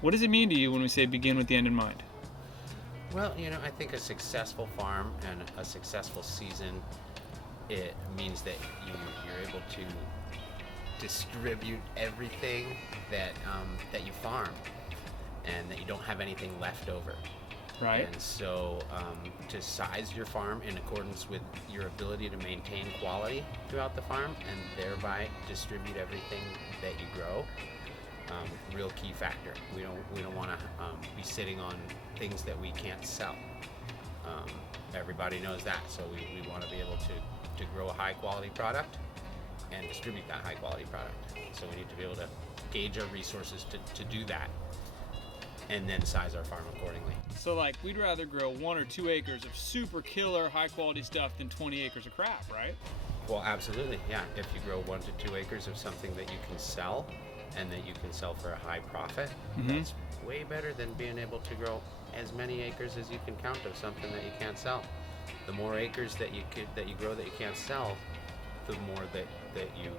What does it mean to you when we say begin with the end in mind? Well, I think a successful farm and a successful season, it means that you're able to distribute everything that you farm, and that you don't have anything left over. Right. And so to size your farm in accordance with your ability to maintain quality throughout the farm, and thereby distribute everything that you grow, real key factor. We don't want to be sitting on things that we can't sell. Everybody knows that, so we want to be able to grow a high quality product and distribute that high quality product. So we need to be able to gauge our resources to do that, and then size our farm accordingly. So like, we'd rather grow 1 or 2 acres of super killer high quality stuff than 20 acres of crap, right? Well, absolutely, yeah. If you grow 1 to 2 acres of something that you can sell, and that you can sell for a high profit, that's way better than being able to grow as many acres as you can count of something that you can't sell. The more acres that you grow that you can't sell, the more that you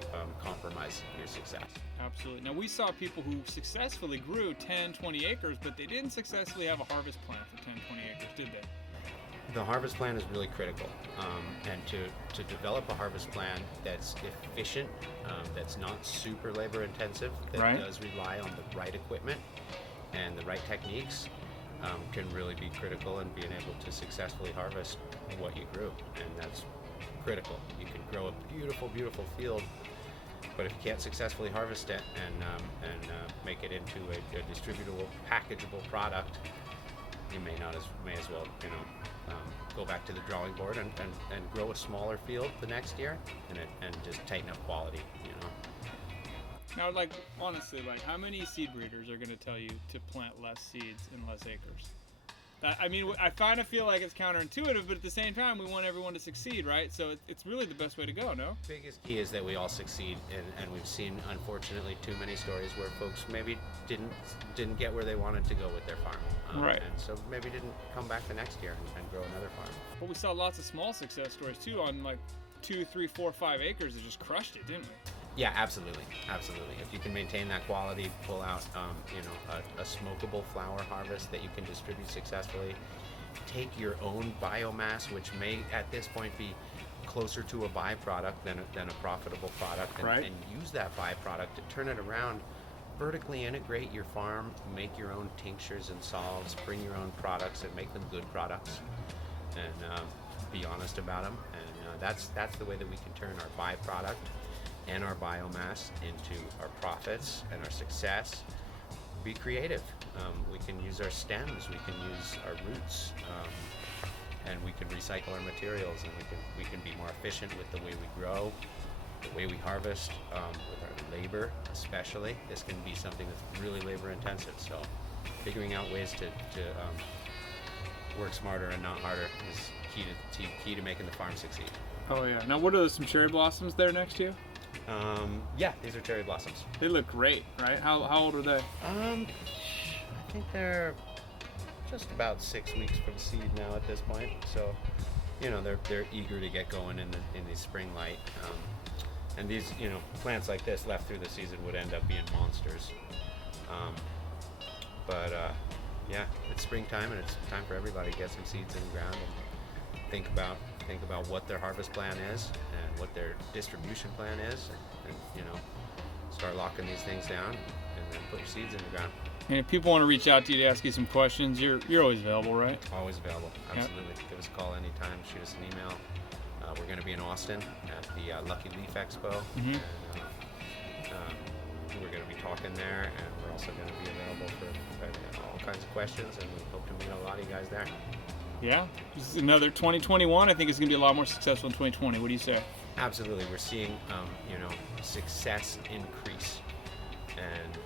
compromise your success. Absolutely. Now, we saw people who successfully grew 10, 20 acres, but they didn't successfully have a harvest plan for 10, 20 acres, did they? The harvest plan is really critical, and to develop a harvest plan that's efficient, that's not super labor intensive, that does rely on the right equipment and the right techniques, can really be critical in being able to successfully harvest what you grew, and that's critical. You can grow a beautiful, beautiful field, but if you can't successfully harvest it and make it into a distributable, packageable product, you may as well go back to the drawing board and grow a smaller field the next year and just tighten up quality. Now, like, honestly, like, how many seed breeders are going to tell you to plant less seeds in less acres? I mean, I kind of feel like it's counterintuitive, but at the same time, we want everyone to succeed, right? So it's really the best way to go, no? Biggest key is that we all succeed, and we've seen, unfortunately, too many stories where folks maybe didn't get where they wanted to go with their farm, right? And so maybe didn't come back the next year and grow another farm. But we saw lots of small success stories too, on like 2, 3, 4, 5 acres that just crushed it, didn't we? Yeah, absolutely. If you can maintain that quality, pull out, a smokable flower harvest that you can distribute successfully, take your own biomass, which may at this point be closer to a byproduct than a profitable product, and use that byproduct to turn it around, vertically integrate your farm, make your own tinctures and salves, bring your own products and make them good products, and be honest about them. And that's the way that we can turn our byproduct and our biomass into our profits and our success. Be creative. We can use our stems, we can use our roots, and we can recycle our materials, and we can be more efficient with the way we grow, the way we harvest, with our labor especially. This can be something that's really labor intensive, so figuring out ways to work smarter and not harder is key to making the farm succeed. Oh yeah. Now, what are some cherry blossoms there next to you? Yeah, these are cherry blossoms. They look great, right? How old are they? I think they're just about 6 weeks from seed now at this point. So, they're eager to get going in the spring light. And these, plants like this left through the season would end up being monsters. Yeah, it's springtime and it's time for everybody to get some seeds in the ground and think about what their harvest plan is and what their distribution plan is, and start locking these things down and then put your seeds in the ground. And if people want to reach out to you to ask you some questions, you're always available, right? Always available, absolutely. Yep. Give us a call anytime, shoot us an email. We're going to be in Austin at the Lucky Leaf Expo, and we're going to be talking there, and we're also going to be available for all kinds of questions, and we hope to meet a lot of you guys there. Yeah, this is another 2021. I think it's going to be a lot more successful in 2020. What do you say? Absolutely. We're seeing, success increase, and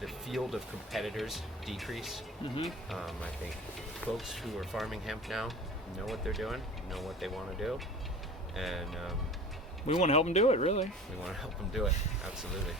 the field of competitors decrease. I think folks who are farming hemp now know what they're doing, know what they want to do, and we want to help them do it, really. We want to help them do it, absolutely.